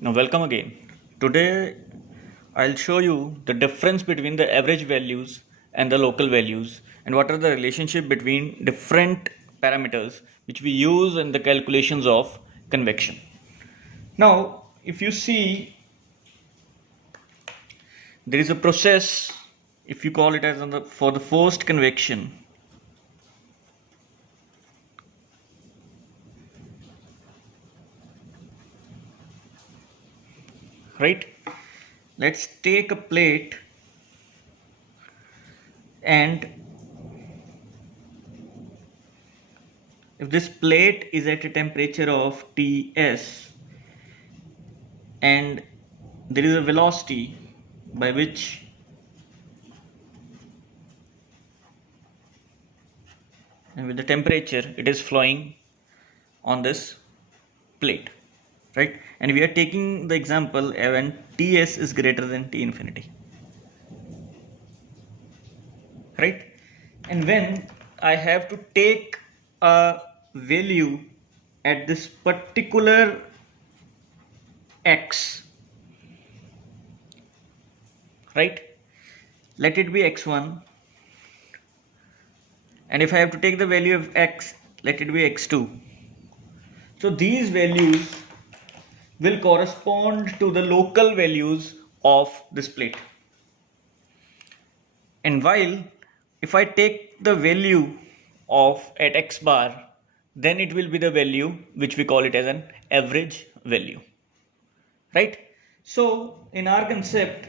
Now, welcome again. Today, I'll show you the difference between the average values and the local values and what are the relationship between different parameters which we use in the calculations of convection. Now, if you see, there is a process, if you call it as for the forced convection. Right? Let's take a plate and if this plate is at a temperature of Ts and there is a velocity by which and with the temperature it is flowing on this plate, right? And we are taking the example when Ts is greater than T infinity, right? And when I have to take a value at this particular x, right? Let it be x1, and if I have to take the value of x, let it be x2. So these values will correspond to the local values of this plate. And while if I take the value of at x bar, then it will be the value which we call it as an average value, right? So in our concept,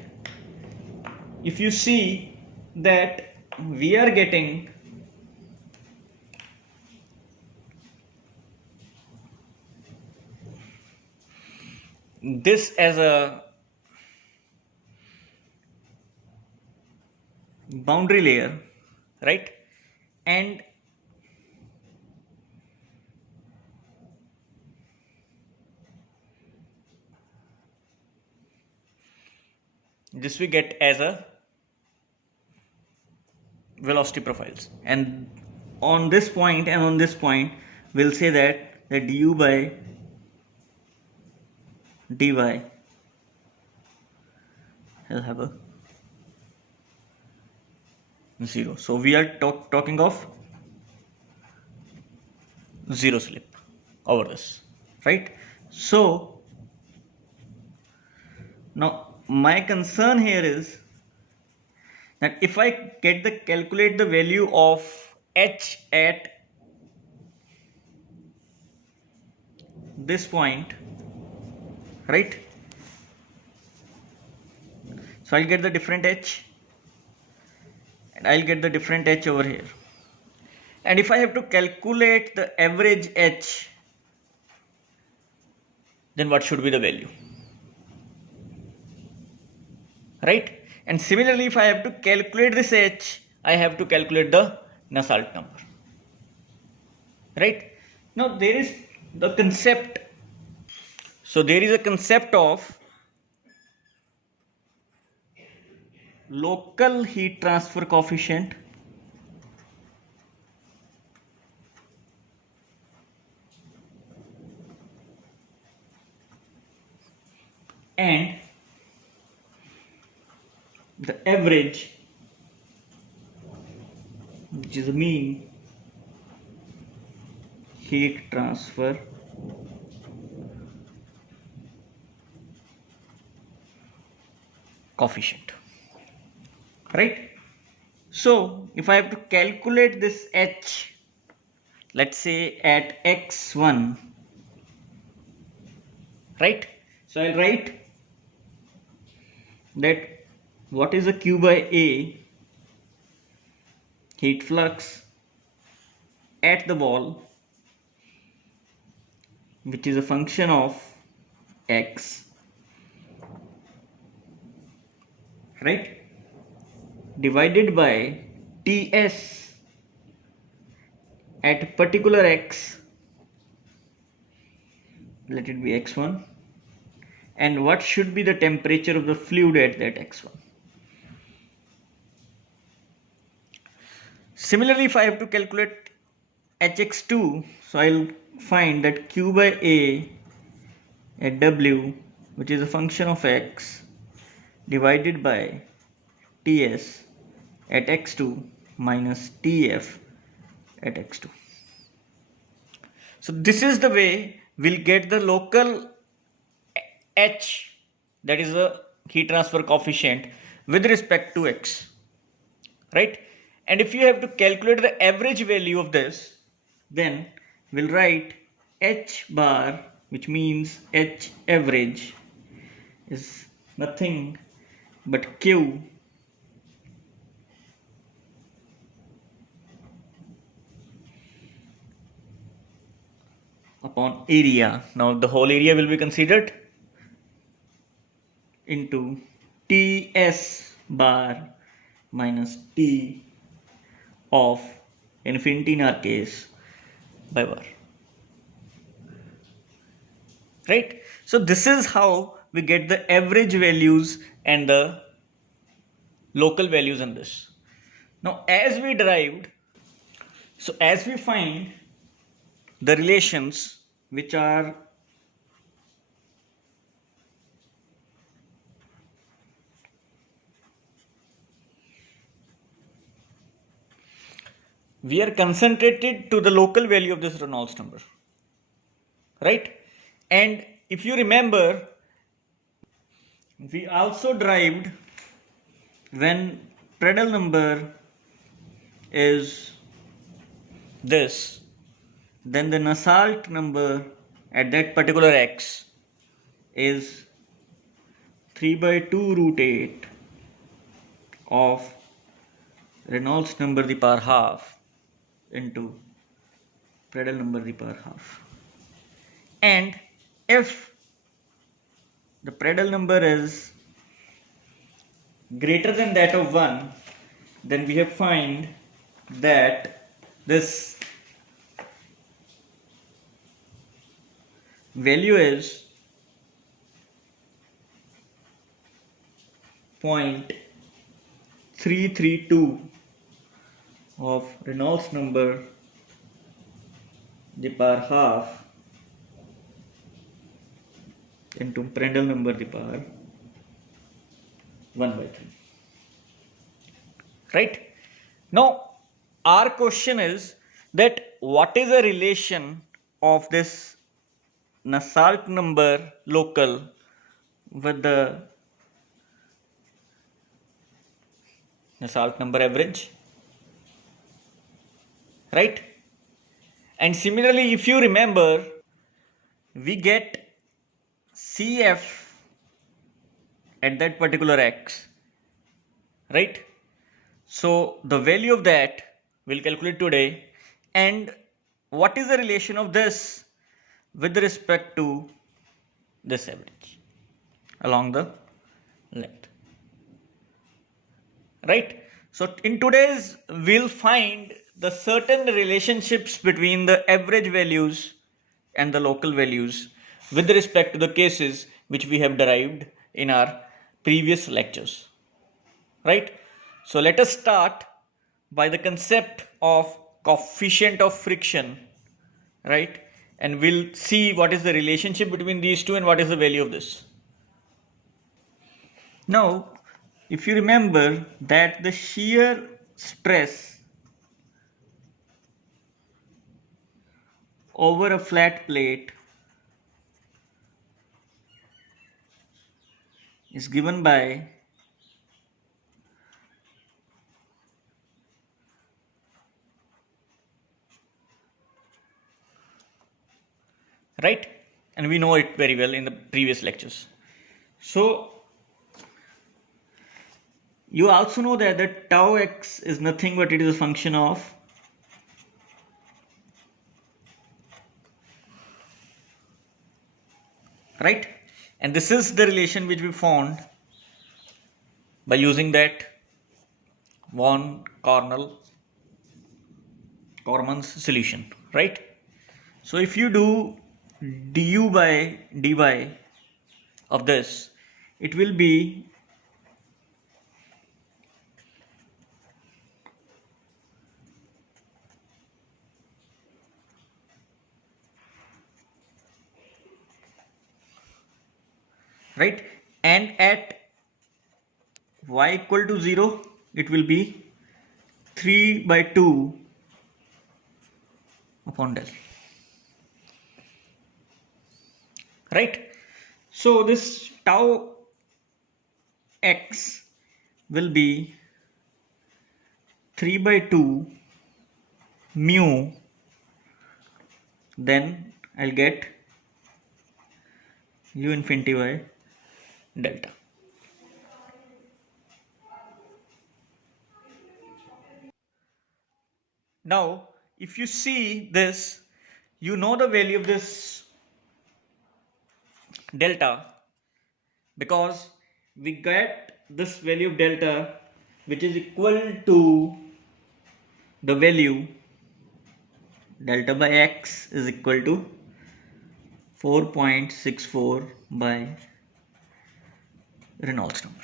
if you see that we are getting this as a boundary layer, right? And this we get as a velocity profiles, and on this point and on this point we'll say that du by dy will have a 0. So we are talking of zero slip over this, right? So now my concern here is that if I calculate the value of h at this point, right? So I'll get the different h and I'll get the different h over here. And if I have to calculate the average h, then what should be the value, right? And similarly, if I have to calculate this h, I have to calculate the Nusselt number, right? Now there is the concept. So there is a concept of local heat transfer coefficient and the average, which is the mean heat transfer coefficient, right? So if I have to calculate this h, let's say at x1, right? So I'll write that what is the Q by A heat flux at the ball, which is a function of x, right, divided by Ts at particular x, let it be x1, and what should be the temperature of the fluid at that x1. Similarly, if I have to calculate hx2, so I'll find that Q by A at W which is a function of x divided by ts at x2 minus tf at x2. So this is the way we'll get the local h, that is the heat transfer coefficient, with respect to x, right? And if you have to calculate the average value of this, then we'll write h bar, which means h average is nothing but q upon area. Now the whole area will be considered into ts bar minus t of infinity in our case by bar, right? So this is how we get the average values and the local values in this. Now as we derived, so as we find the relations which are we are concentrated to the local value of this Reynolds number, right? And if you remember, we also derived when Prandtl number is this, then the Nusselt number at that particular x is 3 by 2 root 8 of Reynolds number the power half into Prandtl number the power half. And if the Prandtl number is greater than that of 1, then we have find that this value is 0.332 of Reynolds number the power half into Prandtl number the power 1 by 3. Right? Now, our question is that what is the relation of this Nusselt number local with the Nusselt number average? Right? And similarly, if you remember, we get CF at that particular x, right? So the value of that we'll calculate today. And what is the relation of this with respect to this average along the length, right? So in today's we'll find the certain relationships between the average values and the local values with respect to the cases which we have derived in our previous lectures, right? So let us start by the concept of coefficient of friction, right? And we'll see what is the relationship between these two and what is the value of this. Now, if you remember that the shear stress over a flat plate is given by right, and we know it very well in the previous lectures. So you also know that the tau x is nothing but it is a function of right, and this is the relation which we found by using that von Karman's solution, right? So if you do du by dy of this, it will be right? And at y equal to 0, it will be 3 by 2 upon del, right? So this tau x will be 3 by 2 mu, then I'll get u infinity by delta. Now, if you see this, you know the value of this delta because we get this value of delta which is equal to the value delta by x is equal to 4.64 by Reynolds number,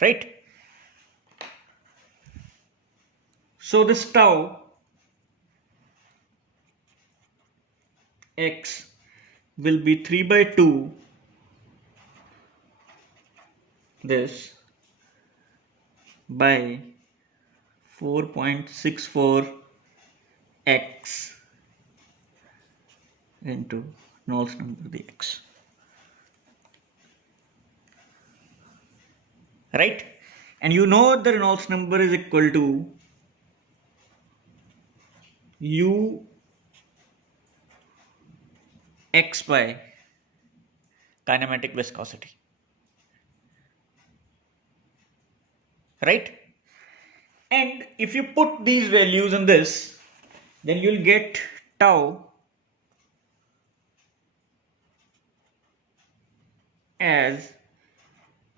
right? So this tau x will be 3 by 2 this by 4.64 x into Reynolds number dx, right? And you know the Reynolds number is equal to u x by kinematic viscosity, right? And if you put these values in this, then you'll get tau as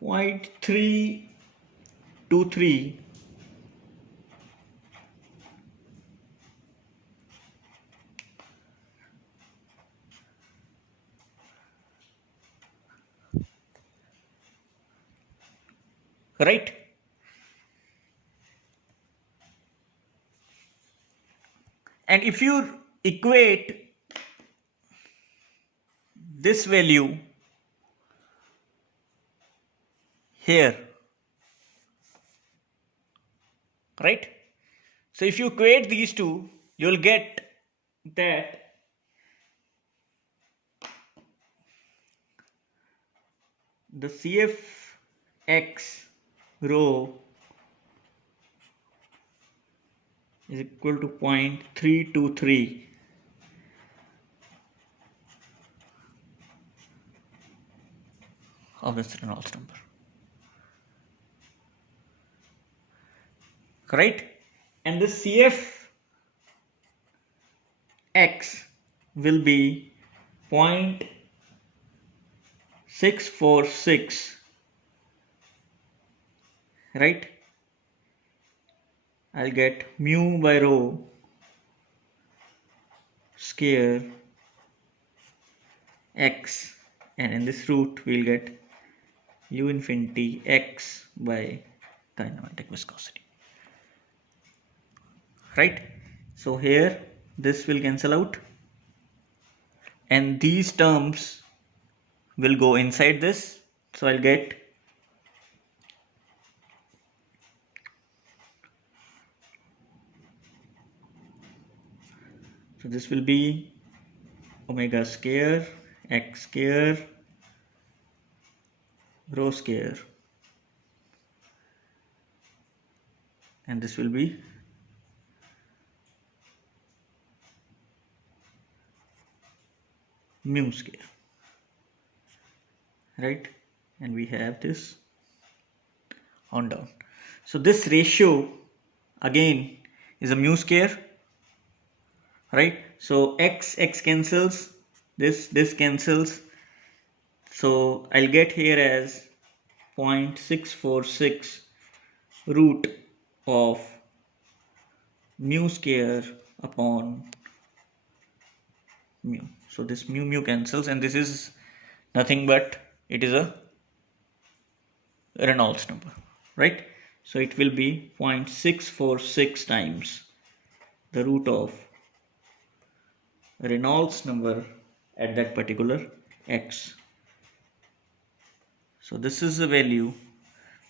0.323 right? And if you equate this value here, right? So if you equate these two, you'll get that the CFX rho is equal to 0.323 of this Reynolds number, right? And the CFX will be 0.646, right? I'll get mu by rho square x, and in this root we'll get u infinity x by kinematic viscosity, right? So here this will cancel out and these terms will go inside this, so I'll get so this will be omega square x square rho square, and this will be mu square, right? And we have this on down. So this ratio again is a mu square, right? So x cancels, this cancels, so I'll get here as 0.646 root of mu square upon mu. So this mu cancels, and this is nothing but it is a Reynolds number, right? So it will be 0.646 times the root of Reynolds number at that particular x. So this is the value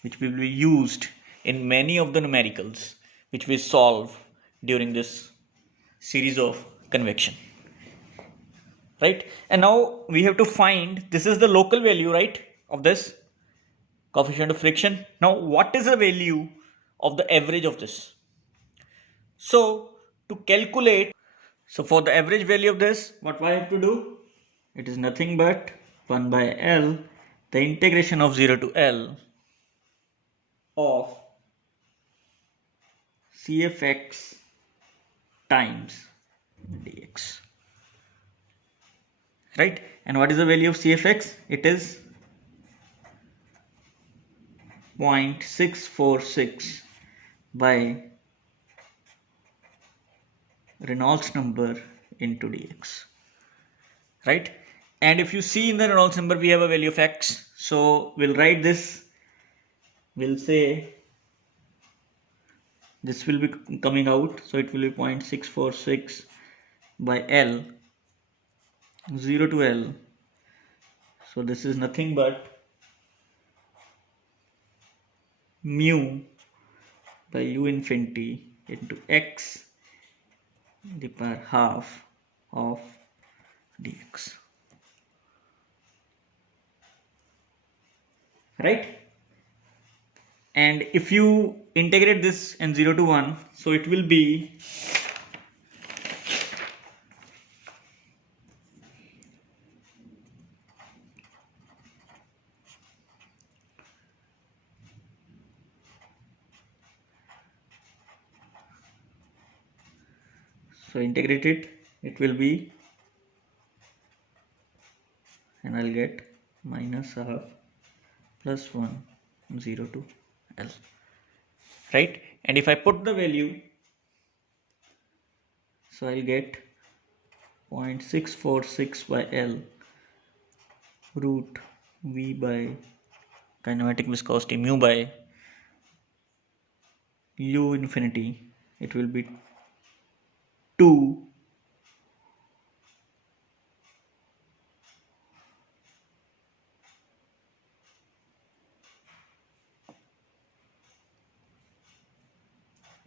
which will be used in many of the numericals which we solve during this series of convection, right? And now we have to find, this is the local value, right, of this coefficient of friction. Now what is the value of the average of this? So to calculate, so for the average value of this, what I have to do? It is nothing but 1 by L, the integration of 0 to L of Cfx times dx, right? And what is the value of Cfx? It is 0.646 by Reynolds number into dx, right? And if you see in the Reynolds number we have a value of x, so we'll write this, we'll say this will be coming out, so it will be 0.646 by L, 0 to L, so this is nothing but mu by u infinity into x the power half of dx, right? And if you integrate this in 0 to 1, so it will be so integrated, it will be, and I'll get minus half plus 1 0 to L, right? And if I put the value, so I'll get 0.646 by L root V by kinematic viscosity mu by u infinity, it will be 2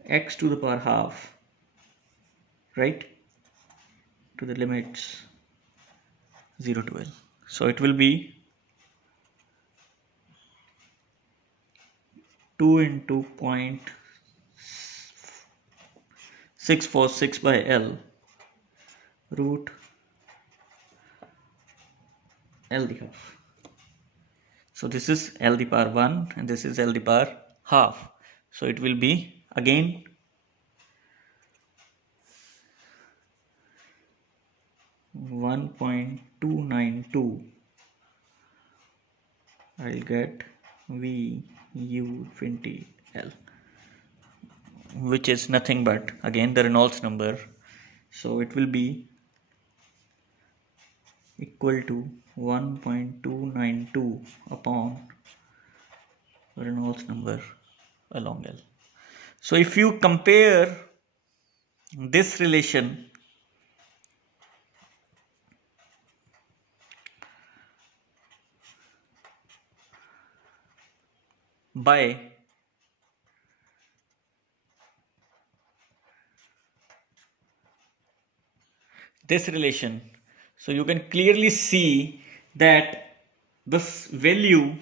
x to the power half, right, to the limits 0 to L. So it will be 2 into 0.646 by L root L the half. So this is L the power 1 and this is L the power half. So it will be again 1.292. I'll get V U infinity L, which is nothing but again the Reynolds number. So it will be equal to 1.292 upon Reynolds number along L. So if you compare this relation by this relation, so you can clearly see that this value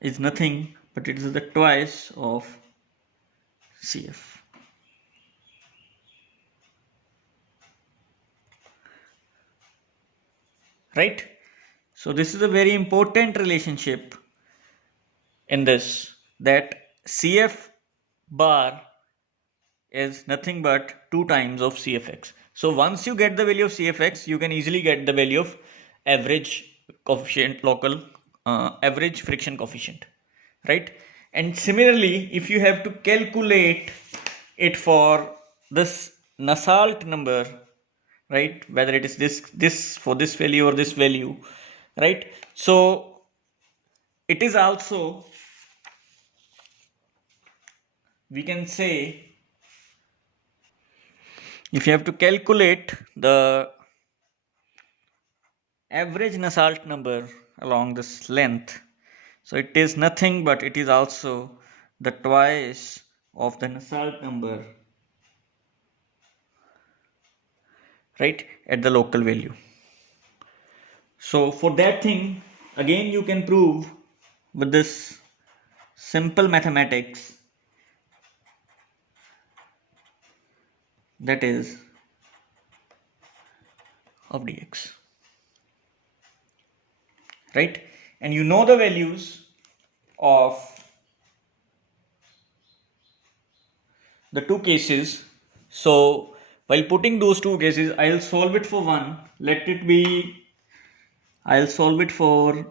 is nothing but it is the twice of Cf, right? So this is a very important relationship in this, that Cf bar is nothing but 2 times of Cfx. So once you get the value of Cfx, you can easily get the value of average coefficient, local average friction coefficient, right? And similarly, if you have to calculate it for this Nusselt number, right, whether it is this for this value or this value, right? So it is also, we can say, if you have to calculate the average Nusselt number along this length, so it is nothing but it is also the twice of the Nusselt number, right, at the local value. So for that thing, again you can prove with this simple mathematics, that is of dx, right? And you know the values of the two cases. So while putting those two cases, I'll solve it for one. Let it be, I'll solve it for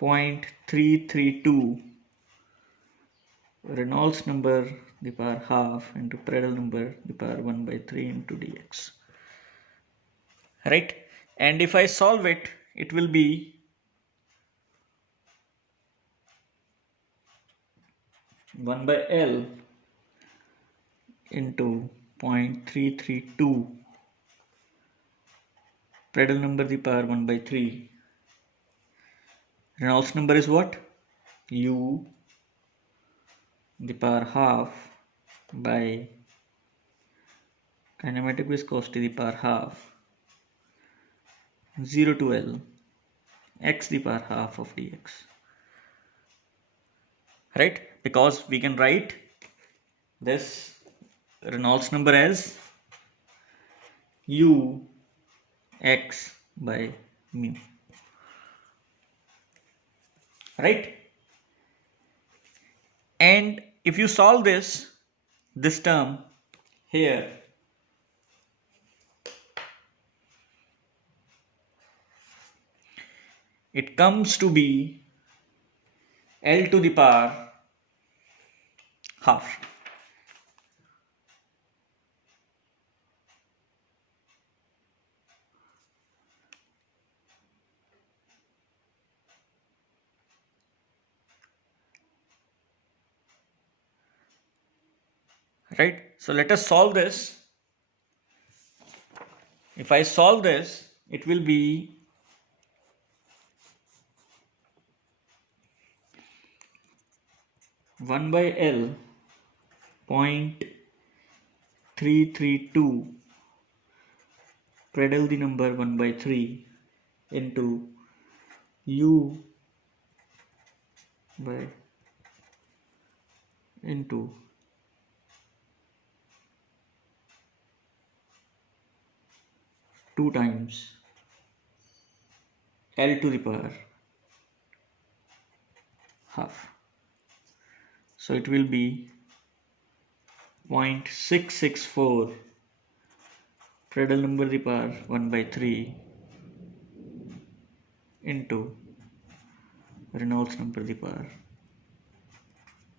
0.332 Reynolds number the power half into Prandtl number the power 1 by 3 into dx, right? And if I solve it, it will be 1 by L into 0.332 Prandtl number the power 1 by 3. Reynolds number is what? U the power half by kinematic viscosity the power half 0 to L x the power half of dx, right? Because we can write this Reynolds number as u x by mu, right? And if you solve this term here, it comes to be L to the power half. Right? So let us solve this. If I solve this, it will be 1 by L 0.332 Prandtl the number 1 by 3 into U by into 2 times L to the power half. So it will be 0.664 Prandtl number the power 1 by 3 into Reynolds number the power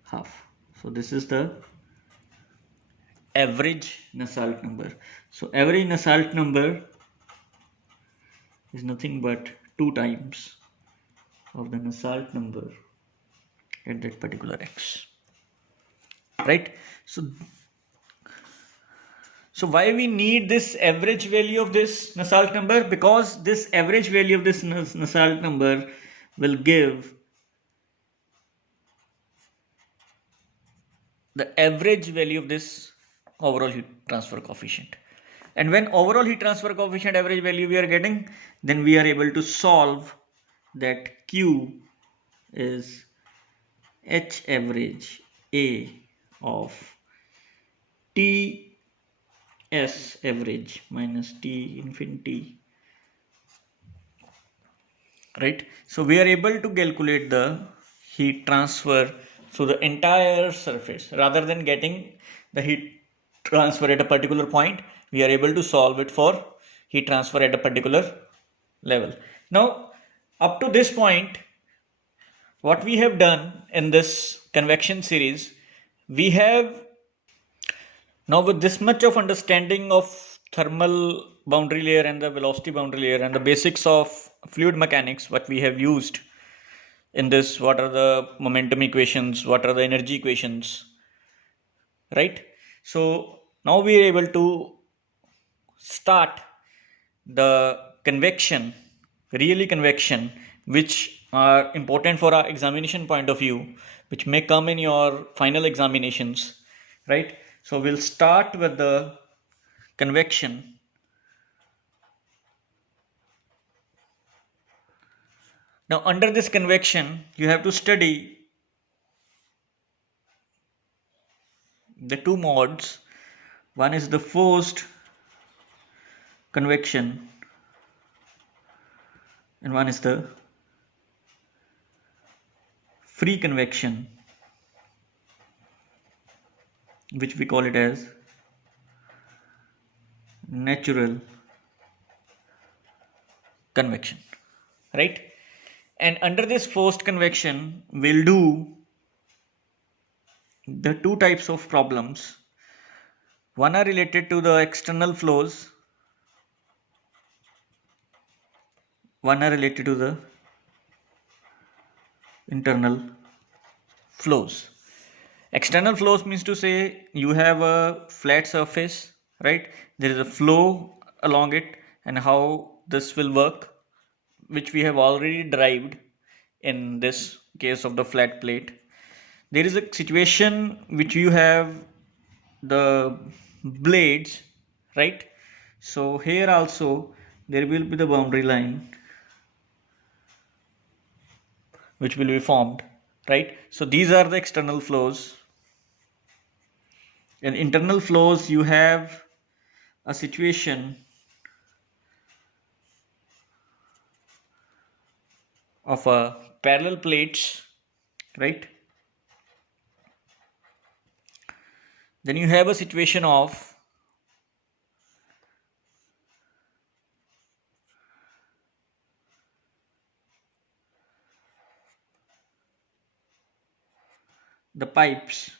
half. So this is the average Nusselt number. So average Nusselt number is nothing but 2 times of the Nusselt number at that particular x, right? So why we need this average value of this Nusselt number? Because this average value of this Nusselt number will give the average value of this overall heat transfer coefficient. And when overall heat transfer coefficient average value we are getting, then we are able to solve that Q is H average A of T S average minus T infinity, right? So we are able to calculate the heat transfer through the entire surface. Rather than getting the heat transfer at a particular point, we are able to solve it for heat transfer at a particular level. Now, up to this point, what we have done in this convection series, we have now with this much of understanding of thermal boundary layer and the velocity boundary layer and the basics of fluid mechanics, what we have used in this, what are the momentum equations, what are the energy equations, right? So now we are able to start the convection, really convection, which are important for our examination point of view, which may come in your final examinations, right? So we'll start with the convection. Now under this convection you have to study the two modes. One is the forced convection and one is the free convection, which we call it as natural convection, right? And under this forced convection we'll do the two types of problems. One are related to the external flows, one are related to the internal flows. External flows means to say you have a flat surface, right? There is a flow along it, and how this will work, which we have already derived in this case of the flat plate. There is a situation which you have the blades, right? So here also there will be the boundary line which will be formed, right? So these are the external flows. In internal flows you have a situation of a parallel plates, right? Then you have a situation of the pipes,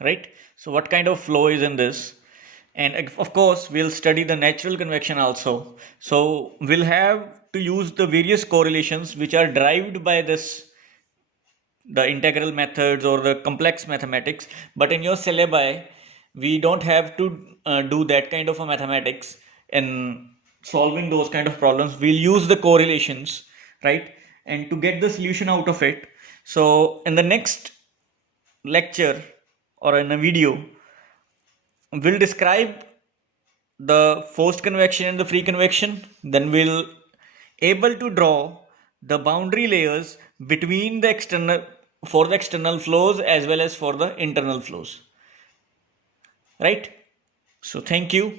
right? So what kind of flow is in this? And of course we'll study the natural convection also. So we'll have to use the various correlations which are derived by this, the integral methods or the complex mathematics. But in your syllabi we don't have to do that kind of a mathematics in solving those kind of problems. We'll use the correlations, right? And to get the solution out of it. So in the next lecture or in a video we'll describe the forced convection and the free convection. Then we'll able to draw the boundary layers between the external, for the external flows as well as for the internal flows, right? So thank you.